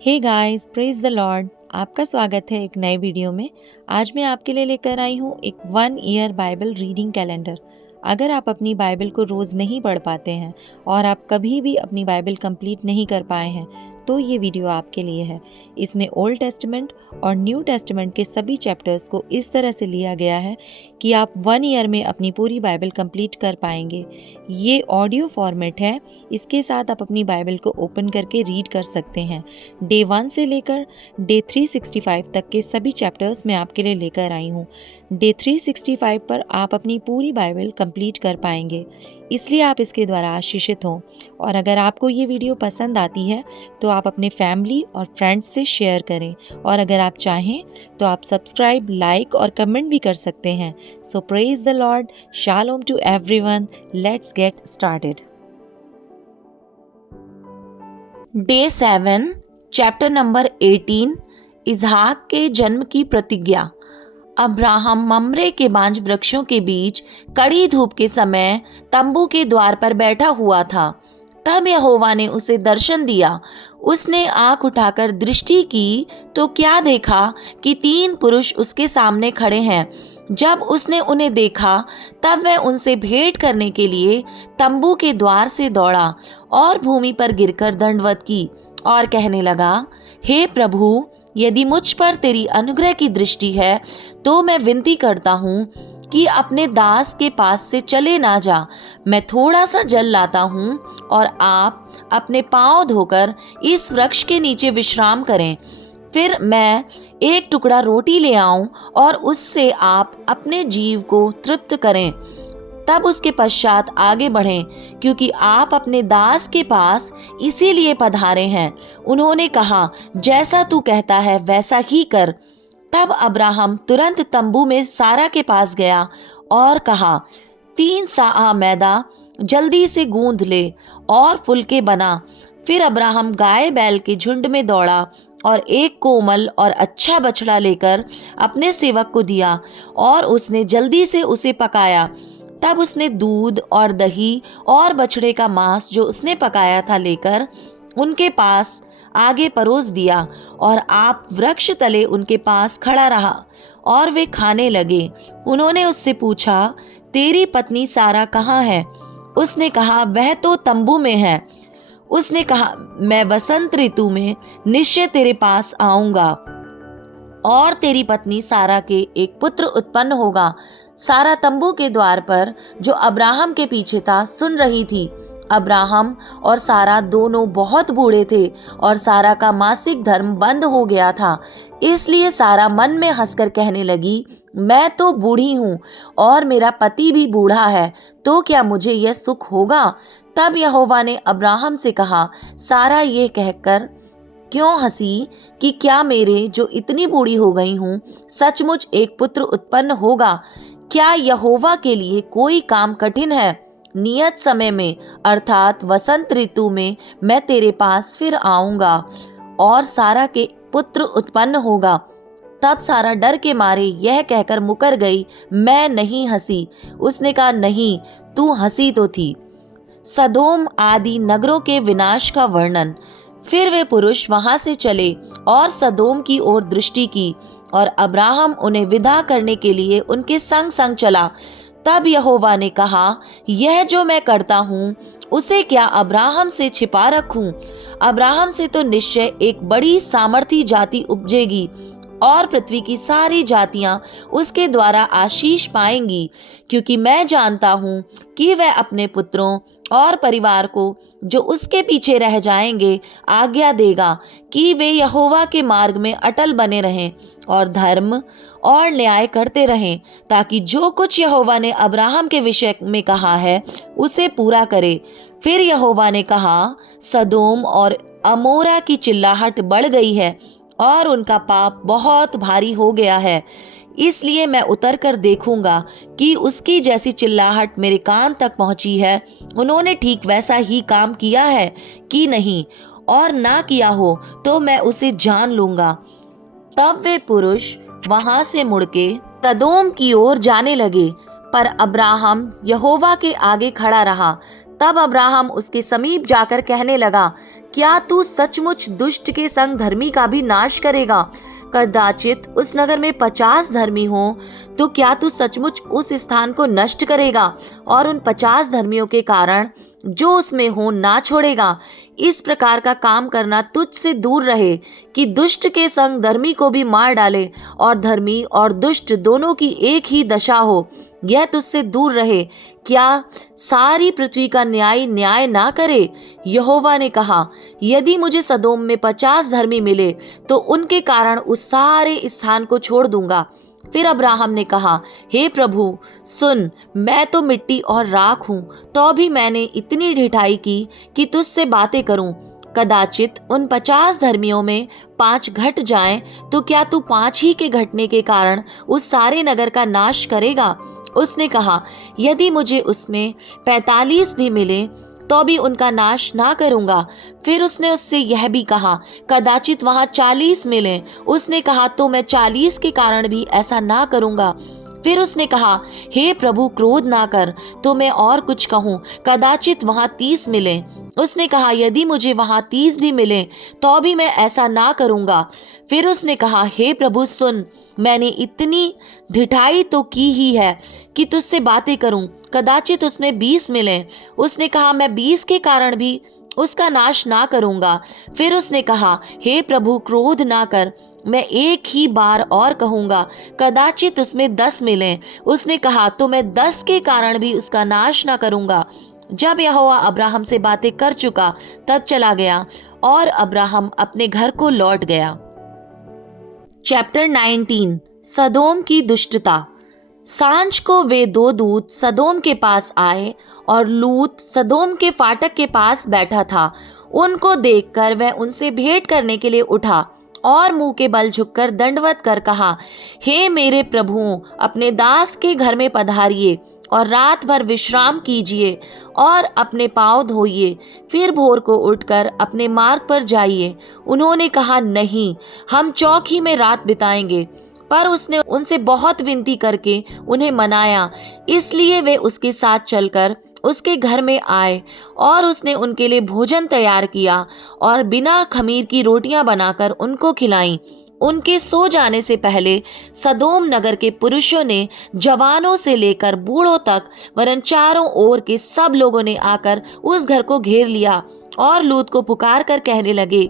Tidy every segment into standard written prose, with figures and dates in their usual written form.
Hey guys, praise the lord. आपका स्वागत है एक नए वीडियो में। आज मैं आपके लिए लेकर आई हूँ एक 1 ईयर बाइबल रीडिंग कैलेंडर। अगर आप अपनी बाइबल को रोज़ नहीं पढ़ पाते हैं और आप कभी भी अपनी बाइबल कंप्लीट नहीं कर पाए हैं तो ये वीडियो आपके लिए है। इसमें ओल्ड टेस्टामेंट और न्यू टेस्टामेंट के सभी चैप्टर्स को इस तरह से लिया गया है कि आप 1 ईयर में अपनी पूरी बाइबल कंप्लीट कर पाएंगे। ये ऑडियो फॉर्मेट है, इसके साथ आप अपनी बाइबल को ओपन करके रीड कर सकते हैं। डे 1 से लेकर डे 365 तक के सभी चैप्टर्स मैं आपके लिए लेकर आई हूँ। डे 365 पर आप अपनी पूरी बाइबल कंप्लीट कर पाएंगे, इसलिए आप इसके द्वारा आशीषित हों। और अगर आपको ये वीडियो पसंद आती है तो आप अपने फैमिली और फ्रेंड्स से शेयर करें, और अगर आप चाहें तो आप सब्सक्राइब, लाइक और कमेंट भी कर सकते हैं। So praise the Lord, shalom to everyone. Let's get started. Day 7, chapter number 18, इसहाक के जन्म की प्रतिज्ञा। अब्राहम मम्रे के बांज वृक्षों के बीच कड़ी धूप के समय तंबू के द्वार पर बैठा हुआ था। तब यहोवा ने उसे दर्शन दिया। उसने आंख उठाकर दृष्टि की तो क्या देखा कि 3 पुरुष उसके सामने खड़े हैं। जब उसने उन्हें देखा तब वह उनसे भेंट करने के लिए तंबू के द्वार से दौड़ा और भूमि पर गिरकर दंडवत की और कहने लगा, हे प्रभु, यदि मुझ पर तेरी अनुग्रह की दृष्टि है तो मैं विनती करता हूँ कि अपने दास के पास से चले ना जा। मैं थोड़ा सा जल लाता हूँ और आप अपने पांव धोकर इस वृक्ष के नीचे विश्राम करें। फिर मैं एक टुकड़ा रोटी ले आऊं और उससे आप अपने जीव को तृप्त करें। तब उसके पश्चात आगे बढ़ें, क्योंकि आप अपने दास के पास इसीलिए पधारे हैं। उन्होंने कहा, जैसा तू कहता है वैसा ही कर। तब अब्राहम तुरंत तंबू में सारा के पास गया और कहा, 3 साआ मैदा जल्दी से गूंथ ले और फुलके बना। फिर अब्राहम गाय बैल के झुंड में दौड़ा और एक कोमल और अच्छा बछड़ा लेकर अपने सेवक को दिया और उसने जल्दी से उसे पकाया। तब उसने दूध और दही और बछड़े का मांस जो उसने पकाया था लेकर उनके पास आगे परोस दिया, और आप वृक्ष तले उनके पास खड़ा रहा और वे खाने लगे। उन्होंने उससे पूछा, तेरी पत्नी सारा कहाँ है? उसने कहा, वह तो तंबू में है। उसने कहा, मैं वसंत ऋतु में निश्चय तेरे पास आऊंगा और तेरी पत्नी सारा के एक पुत्र उत्पन्न होगा। सारा तंबू के द्वार पर जो अब्राहम के पीछे था सुन रही थी। अब्राहम और सारा दोनों बहुत बूढ़े थे और सारा का मासिक धर्म बंद हो गया था। इसलिए सारा मन में हंसकर कहने लगी, मैं तो बूढ़ी हूँ और मेरा पति भी बूढ़ा है, तो क्या मुझे यह सुख होगा? तब यहोवा ने अब्राहम से कहा, सारा ये कहकर क्यों हंसी कि क्या मेरे जो इतनी बूढ़ी हो गई हूँ सचमुच एक पुत्र उत्पन्न होगा? क्या यहोवा के लिए कोई काम कठिन है? नियत समय में अर्थात वसंत ऋतु में मैं तेरे पास फिर आऊंगा और सारा के पुत्र उत्पन्न होगा। तब सारा डर के मारे यह कहकर मुकर गई, मैं नहीं हंसी। उसने कहा, नहीं, तू हंसी तो थी। सदोम आदि नगरों के विनाश का वर्णन। फिर वे पुरुष वहां से चले और सदोम की ओर दृष्टि की, और अब्राहम उन्हें विदा करने के लिए उनके संग संग चला। तब यहोवा ने कहा, यह जो मैं करता हूँ उसे क्या अब्राहम से छिपा रखूं? अब्राहम से तो निश्चय एक बड़ी सामर्थी जाति उपजेगी और पृथ्वी की सारी जातियां उसके द्वारा आशीष पाएंगी, क्योंकि मैं जानता हूँ कि वह अपने पुत्रों और परिवार को जो उसके पीछे रह जाएंगे आज्ञा देगा कि वे यहोवा के मार्ग में अटल बने रहें और धर्म और न्याय करते रहें, ताकि जो कुछ यहोवा ने अब्राहम के विषय में कहा है उसे पूरा करे। फिर यहोवा ने कहा, सदोम और अमोरा की चिल्लाहट बढ़ गई है और उनका पाप बहुत भारी हो गया है, इसलिए मैं उतर कर देखूंगा कि उसकी जैसी चिल्लाहट मेरे कान तक पहुंची है। उन्होंने ठीक वैसा ही काम किया है कि नहीं, और ना किया हो तो मैं उसे जान लूंगा। तब वे पुरुष वहां से मुड़के सदोम की ओर जाने लगे, पर अब्राहम यहोवा के आगे खड़ा रहा। तब अब्राहम उसके समीप जाकर कहने लगा, क्या तू सचमुच दुष्ट के संग धर्मी का भी नाश करेगा? कदाचित उस नगर में 50 धर्मी हो, तो क्या तू सचमुच उस स्थान को नष्ट करेगा और उन 50 धर्मियों के कारण जो उसमें हो ना छोड़ेगा? इस प्रकार का काम करना तुझ से दूर रहे कि दुष्ट के संग धर्मी को भी मार डाले और धर्मी और दुष्ट दोनों की एक ही दशा हो, यह तुझसे दूर रहे। क्या सारी पृथ्वी का न्याय ना करे? यहोवा ने कहा, यदि मुझे सदोम में 50 धर्मी मिले तो उनके कारण उस सारे स्थान को छोड़ दूंगा। फिर अब्राहम ने कहा, हे प्रभु सुन, मैं तो मिट्टी और राख हूँ, तो भी मैंने इतनी ढिठाई की कि तुझसे बातें करूं। कदाचित उन 50 धर्मियों में 5 घट जाएं, तो क्या तू 5 ही के घटने के कारण उस सारे नगर का नाश करेगा? उसने कहा, यदि मुझे उसमें 45 भी मिले तो भी उनका नाश ना करूंगा। फिर उसने उससे यह भी कहा, कदाचित वहां 40 मिले। उसने कहा, तो मैं 40 के कारण भी ऐसा ना करूंगा। फिर उसने कहा, हे प्रभु क्रोध ना कर, तो मैं और कुछ कहूँ, कदाचित वहां 30 मिले। उसने कहा, यदि मुझे वहां 30 भी मिले तो भी मैं ऐसा ना करूंगा। फिर उसने कहा, हे प्रभु सुन, मैंने इतनी ढिठाई तो की ही है कि तुझसे बातें करूं, कदाचित उसमें 20 मिले। उसने कहा, मैं 20 के कारण भी उसका नाश ना करूंगा। फिर उसने कहा, हे प्रभु क्रोध ना कर, मैं एक ही बार और कहूंगा, कदाचित उसमें 10 मिले। उसने कहा, तो मैं 10 के कारण भी उसका नाश ना करूंगा। जब यहोवा अब्राहम से बातें कर चुका तब चला गया और अब्राहम अपने घर को लौट गया। चैप्टर 19, सदोम की दुष्टता। सांझ को वे 2 दूत सदोम के पास आए और लूत सदोम के फाटक के पास बैठा था। उनको देखकर वह उनसे भेंट करने के लिए उठा और मुंह के बल झुककर दंडवत कर कहा, हे मेरे प्रभुओं, अपने दास के घर में पधारिए और रात भर विश्राम कीजिए और अपने पाँव धोइए, फिर भोर को उठकर अपने मार्ग पर जाइए। उन्होंने कहा, नहीं, हम चौकी में रात बिताएंगे। पर उसने उनसे बहुत विनती करके उन्हें मनाया, इसलिए वे उसके साथ चलकर उसके घर में आए और उसने उनके लिए भोजन तैयार किया और बिना खमीर की रोटियां बनाकर उनको खिलाईं। उनके सो जाने से पहले सदोम नगर के पुरुषों ने जवानों से लेकर बूढ़ों तक वरन चारों ओर के सब लोगों ने आकर उस घर को घेर लिया और लूत को पुकार कर कहने लगे,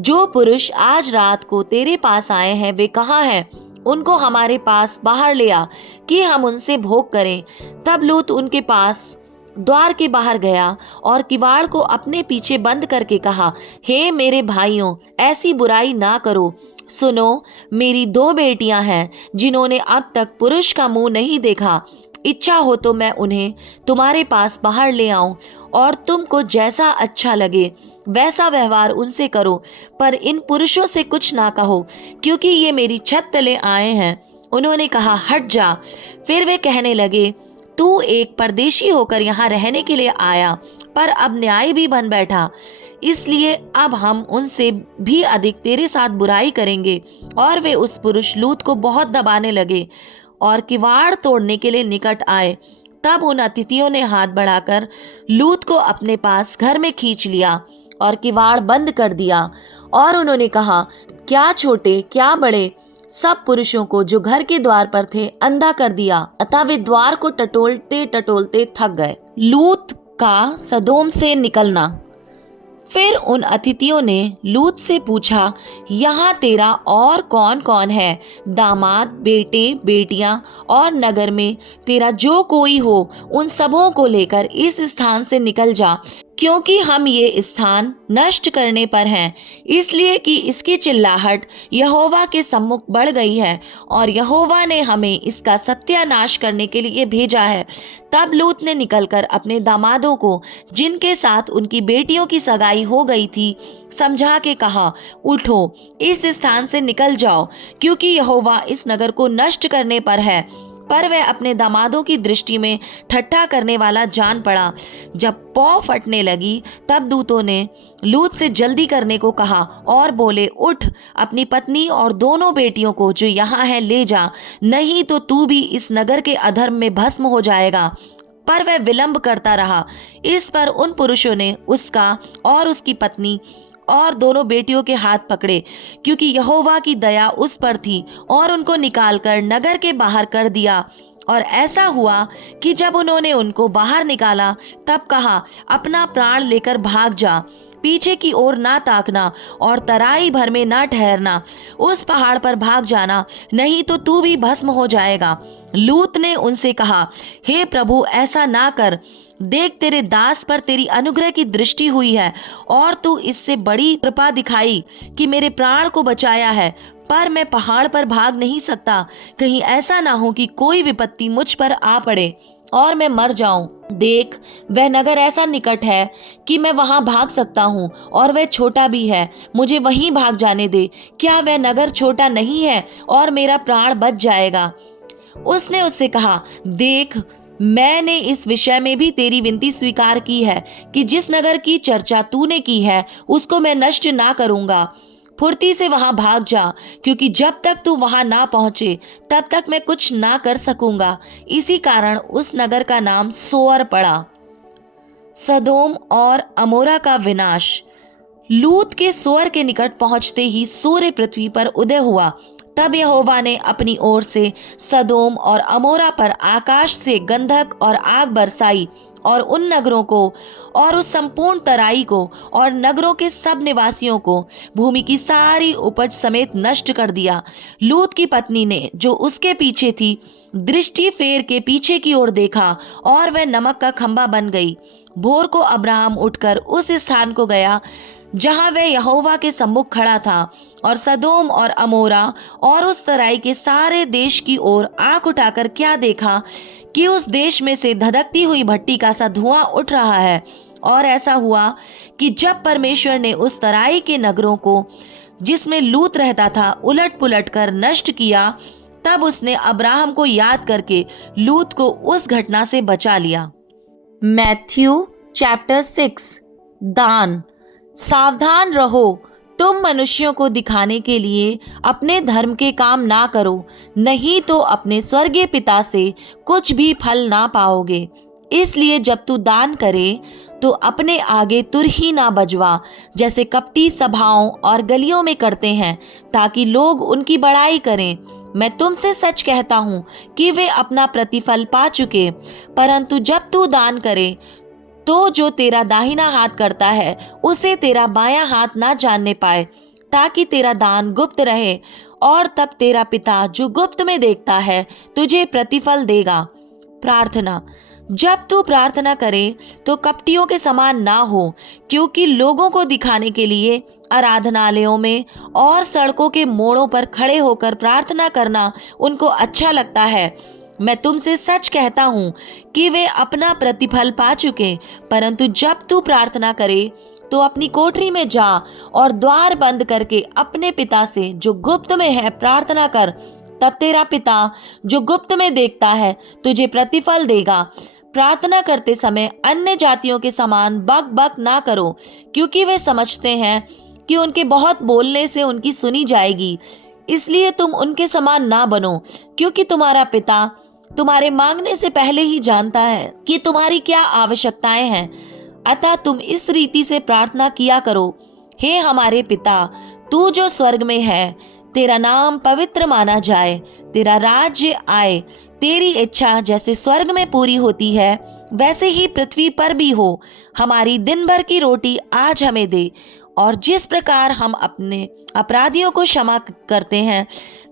जो पुरुष आज रात को तेरे पास आए हैं वे कहाँ हैं? उनको हमारे पास बाहर ले आ कि हम उनसे भोग करें। तब लूत उनके पास द्वार के बाहर गया और किवाड़ को अपने पीछे बंद करके कहा, हे मेरे भाइयों, ऐसी बुराई ना करो। सुनो, मेरी 2 बेटियां हैं जिन्होंने अब तक पुरुष का मुंह नहीं देखा। इच्छा हो तो मैं उन्हें तुम्हारे पास बाहर ले आऊं और तुमको जैसा अच्छा लगे वैसा व्यवहार उनसे करो, पर इन पुरुषों से कुछ ना कहो, क्योंकि ये मेरी छत तले आए हैं। उन्होंने कहा, हट जा। फिर वे कहने लगे, तू एक परदेशी होकर यहाँ रहने के लिए आया, पर अब न्याय भी बन बैठा, इसलिए अब हम उनसे भी अधिक तेरे साथ बुराई करेंगे। और वे उस पुरुष लूत को बहुत दबाने लगे और किवाड़ तोड़ने के लिए निकट आए। तब उन अतिथियों ने हाथ बढ़ाकर लूत को अपने पास घर में खींच लिया और किवाड़ बंद कर दिया। और उन्होंने कहा, क्या छोटे क्या बड़े, सब पुरुषों को जो घर के द्वार पर थे अंधा कर दिया। अतः वे द्वार को टटोलते टटोलते थक गए। लूत का सदोम से निकलना। फिर उन अतिथियों ने लूत से पूछा, यहाँ तेरा और कौन कौन है? दामाद, बेटे, बेटियां और नगर में तेरा जो कोई हो उन सबों को लेकर इस स्थान से निकल जा, क्योंकि हम ये स्थान नष्ट करने पर हैं, इसलिए कि इसकी चिल्लाहट यहोवा के सम्मुख बढ़ गई है और यहोवा ने हमें इसका सत्यानाश करने के लिए भेजा है। तब लूत ने निकलकर अपने दामादों को, जिनके साथ उनकी बेटियों की सगाई हो गई थी, समझा के कहा, उठो, इस स्थान से निकल जाओ, क्योंकि यहोवा इस नगर को नष्ट करने पर है। पर वह अपने दामादों की दृष्टि में ठट्ठा करने वाला जान पड़ा। जब पौ फटने लगी तब दूतों ने लूत से जल्दी करने को कहा और बोले, उठ, अपनी पत्नी और दोनों बेटियों को जो यहाँ है ले जा, नहीं तो तू भी इस नगर के अधर्म में भस्म हो जाएगा। पर वह विलंब करता रहा। इस पर उन पुरुषों ने उसका और उसकी पत्नी और दोनों बेटियों के हाथ पकड़े, क्योंकि यहोवा की दया उस पर थी, और उनको निकालकर नगर के बाहर कर दिया। और ऐसा हुआ कि जब उन्होंने उनको बाहर निकाला, तब कहा, अपना प्राण लेकर भाग जा, पीछे की ओर ना ताकना और तराई भर में ना ठहरना, उस पहाड़ पर भाग जाना, नहीं तो तू भी भस्म हो जाएगा। लूत ने उनसे कहा, हे प्रभु, ऐसा ना कर। देख, तेरे दास पर तेरी अनुग्रह की दृष्टि हुई है, और तू इससे बड़ी कृपा दिखाई कि मेरे प्राण को बचाया है। पर मैं पहाड़ पर भाग नहीं सकता, कहीं ऐसा ना हो कि कोई विपत्ति मुझ पर आ पड़े और मैं मर जाऊं। देख, वह नगर ऐसा निकट है कि मैं वहां भाग सकता हूं, और वह छोटा भी है, मुझे वहीं भाग जाने दे। क्या वह नगर छोटा नहीं है और मेरा प्राण बच जाएगा? उसने उससे कहा, देख, मैंने इस विषय में भी तेरी विनती स्वीकार की है कि जिस नगर की चर्चा तूने की है उसको मैं नष्ट ना करूंगा। फुर्ती से वहां भाग जा, क्योंकि जब तक तू वहां ना पहुंचे तब तक मैं कुछ ना कर सकूंगा। इसी कारण उस नगर का नाम सोअर पड़ा। सदोम और अमोरा का विनाश। लूत के सोअर के निकट पहुंचते ही सूर्य पृथ्वी पर उदय हुआ। तब यहोवा ने अपनी ओर से सदोम और अमोरा पर आकाश से गंधक और आग बरसाई, और उन नगरों को और उस संपूर्ण तराई को और नगरों के सब निवासियों को भूमि की सारी उपज समेत नष्ट कर दिया। लूत की पत्नी ने, जो उसके पीछे थी, दृष्टि फेर के पीछे की ओर देखा, और वह नमक का खंभा बन गई। भोर को अब्राहम उठकर उस स्थान को गया जहां वह यहोवा के सम्मुख खड़ा था, और सदोम और अमोरा और उस तराई के सारे देश की ओर आंख उठाकर क्या देखा कि उस देश में से धधकती हुई भट्टी का सा धुआं उठ रहा है। और ऐसा हुआ कि जब परमेश्वर ने उस तराई के नगरों को, जिसमें लूत रहता था, उलट पुलट कर नष्ट किया, तब उसने अब्राहम को याद करके लूत को उस घटना से बचा लिया। Matthew chapter 6। दान। सावधान रहो, तुम मनुष्यों को दिखाने के लिए अपने धर्म के काम ना करो, नहीं तो अपने स्वर्गीय पिता से कुछ भी फल ना पाओगे। इसलिए जब तू दान करे तो अपने आगे तुर ही ना बजवा, जैसे कपटी सभाओं और गलियों में करते हैं, ताकि लोग उनकी बड़ाई करें। मैं तुमसे सच कहता हूँ कि वे अपना प्रतिफल पा चुके। परंतु जब तू दान करे तो जो तेरा दाहिना हाथ करता है उसे तेरा बायां हाथ ना जानने पाए, ताकि तेरा दान गुप्त रहे, और तब तेरा पिता जो गुप्त में देखता है तुझे प्रतिफल देगा। प्रार्थना। जब तू प्रार्थना करे तो कपटियों के समान ना हो, क्योंकि लोगों को दिखाने के लिए आराधनालयों में और सड़कों के मोड़ों पर खड़े होकर प्रार्थना करना उनको अच्छा लगता है। मैं तुमसे सच कहता हूँ कि वे अपना प्रतिफल पा चुके। परंतु जब तू प्रार्थना करे तो अपनी कोठरी में जा और द्वार बंद करके अपने पिता से जो गुप्त में है प्रार्थना कर, तब तेरा पिता जो गुप्त में देखता है तुझे प्रतिफल देगा। प्रार्थना करते समय अन्य जातियों के समान बक बक ना करो, क्योंकि वे समझते हैं कि उनके बहुत बोलने से उनकी सुनी जाएगी। इसलिए तुम उनके समान ना बनो, क्योंकि तुम्हारा पिता तुम्हारे मांगने से पहले ही जानता है कि तुम्हारी क्या आवश्यकताएं हैं। अतः तुम इस रीति से प्रार्थना किया करो, हे हमारे पिता, तू जो स्वर्ग में है, तेरा नाम पवित्र माना जाए, तेरा राज्य आए, तेरी इच्छा जैसे स्वर्ग में पूरी होती है वैसे ही पृथ्वी पर भी हो। हमारी दिन भर की रोटी आज हमें दे, और जिस प्रकार हम अपने अपराधियों को क्षमा करते हैं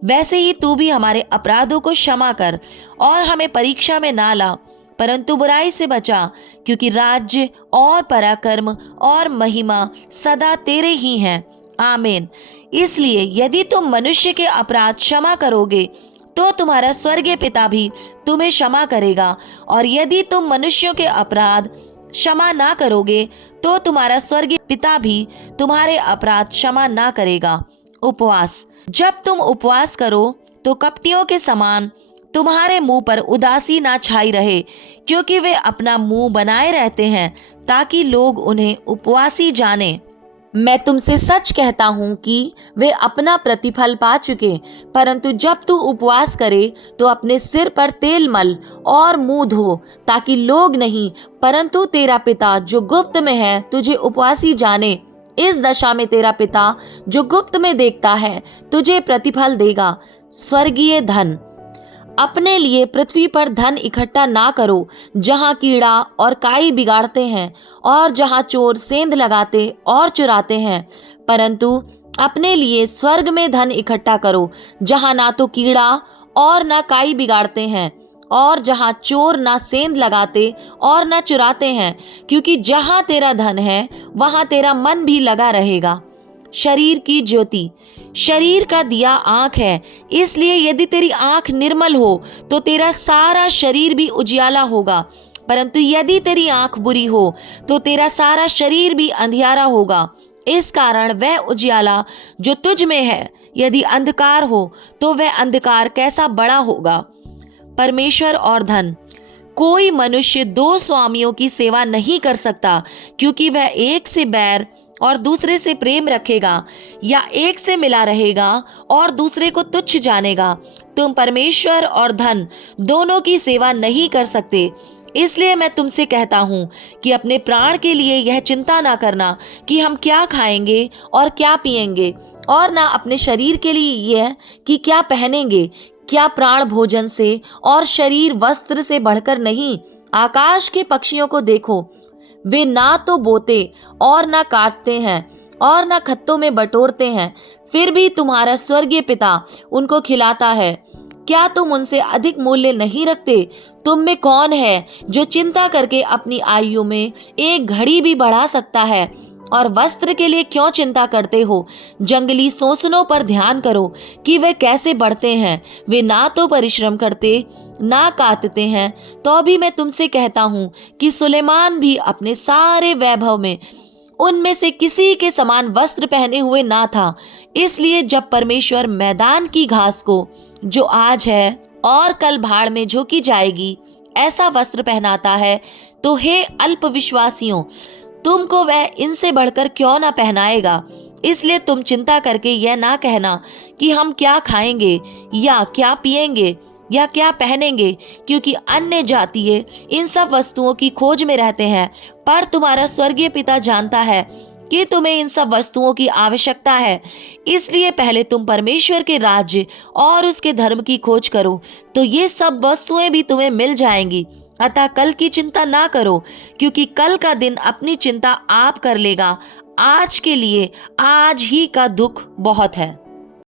वैसे ही तू भी हमारे अपराधों को क्षमा कर, और हमें परीक्षा में ना ला, परंतु बुराई से बचा, क्योंकि राज्य और पराक्रम और महिमा सदा तेरे ही हैं। आमीन। इसलिए यदि तुम मनुष्य के अपराध क्षमा करोगे तो तुम्हारा स्वर्गीय पिता भी तुम्हें क्षमा करेगा, और यदि तुम मनुष्यों के अपराध क्षमा ना करोगे तो तुम्हारा स्वर्गीय पिता भी तुम्हारे अपराध क्षमा ना करेगा। उपवास। जब तुम उपवास करो तो कपटियों के समान तुम्हारे मुंह पर उदासी ना छाई रहे, क्योंकि वे अपना मुंह बनाए रहते हैं ताकि लोग उन्हें उपवासी जाने। मैं तुमसे सच कहता हूँ कि वे अपना प्रतिफल पा चुके। परंतु जब तू उपवास करे तो अपने सिर पर तेल मल और मुंह धो, ताकि लोग नहीं परंतु तेरा पिता जो गुप्त में है तुझे उपवासी जाने। इस दशा में तेरा पिता जो गुप्त में देखता है तुझे प्रतिफल देगा। स्वर्गीय धन। अपने लिए पृथ्वी पर धन इकट्ठा ना करो, जहाँ कीड़ा और काई बिगाड़ते हैं और जहाँ चोर सेंध लगाते और चुराते हैं, परंतु अपने लिए स्वर्ग में धन इकट्ठा करो, जहाँ ना तो कीड़ा और ना काई बिगाड़ते हैं और जहाँ चोर ना सेंध लगाते और ना चुराते हैं, क्योंकि जहाँ तेरा धन है वहाँ तेरा मन भी लगा रहेगा। शरीर की ज्योति। शरीर का दिया आंख है, इसलिए यदि तेरी आंख निर्मल हो तो तेरा सारा शरीर भी उजियाला होगा। परंतु यदि तेरी आंख बुरी हो तो तेरा सारा शरीर भी अंधियारा होगा। इस कारण वह उजियाला जो तुझ में है यदि अंधकार हो तो वह अंधकार कैसा बड़ा होगा। परमेश्वर और धन। कोई मनुष्य दो स्वामियों की सेवा नहीं कर सकता, क्योंकि वह एक से बैर और दूसरे से प्रेम रखेगा, या एक से मिला रहेगा और दूसरे को तुच्छ जानेगा। तुम परमेश्वर और धन दोनों की सेवा नहीं कर सकते। इसलिए मैं तुमसे कहता हूँ कि अपने प्राण के लिए यह चिंता ना करना कि हम क्या खाएंगे और क्या पिएंगे, और ना अपने शरीर के लिए यह कि क्या पहनेंगे। क्या प्राण भोजन से और शरीर वस्त्र से बढ़कर नहीं। आकाश के पक्षियों को देखो, वे ना तो बोते और ना काटते हैं और ना खत्तों में बटोरते हैं, फिर भी तुम्हारा स्वर्गीय पिता उनको खिलाता है। क्या तुम उनसे अधिक मूल्य नहीं रखते? तुम में कौन है जो चिंता करके अपनी आयु में एक घड़ी भी बढ़ा सकता है? और वस्त्र के लिए क्यों चिंता करते हो? जंगली सोसनों पर ध्यान करो कि वे कैसे बढ़ते हैं। वे ना तो परिश्रम करते ना काटते हैं, तो भी मैं तुमसे कहता हूँ कि सुलेमान भी अपने सारे वैभव में उनमें से किसी के समान वस्त्र पहने हुए ना था। इसलिए जब परमेश्वर मैदान की घास को, जो आज है और कल भाड़ में झोंकी जाएगी, ऐसा वस्त्र पहनाता है, तो हे अल्पविश्वासियों, तुमको वह इनसे बढ़कर क्यों ना पहनाएगा। इसलिए तुम चिंता करके यह ना कहना कि हम क्या खाएंगे या क्या पिएंगे या क्या पहनेंगे, क्योंकि अन्य जातीय इन सब वस्तुओं की खोज में रहते हैं। पर तुम्हारा स्वर्गीय पिता जानता है कि तुम्हें इन सब वस्तुओं की आवश्यकता है। इसलिए पहले तुम परमेश्वर के राज्य और उसके धर्म की खोज करो, तो ये सब वस्तुएं भी तुम्हें मिल जाएंगी। अतः कल की चिंता ना करो, क्योंकि कल का दिन अपनी चिंता आप कर लेगा। आज के लिए आज ही का दुख बहुत है।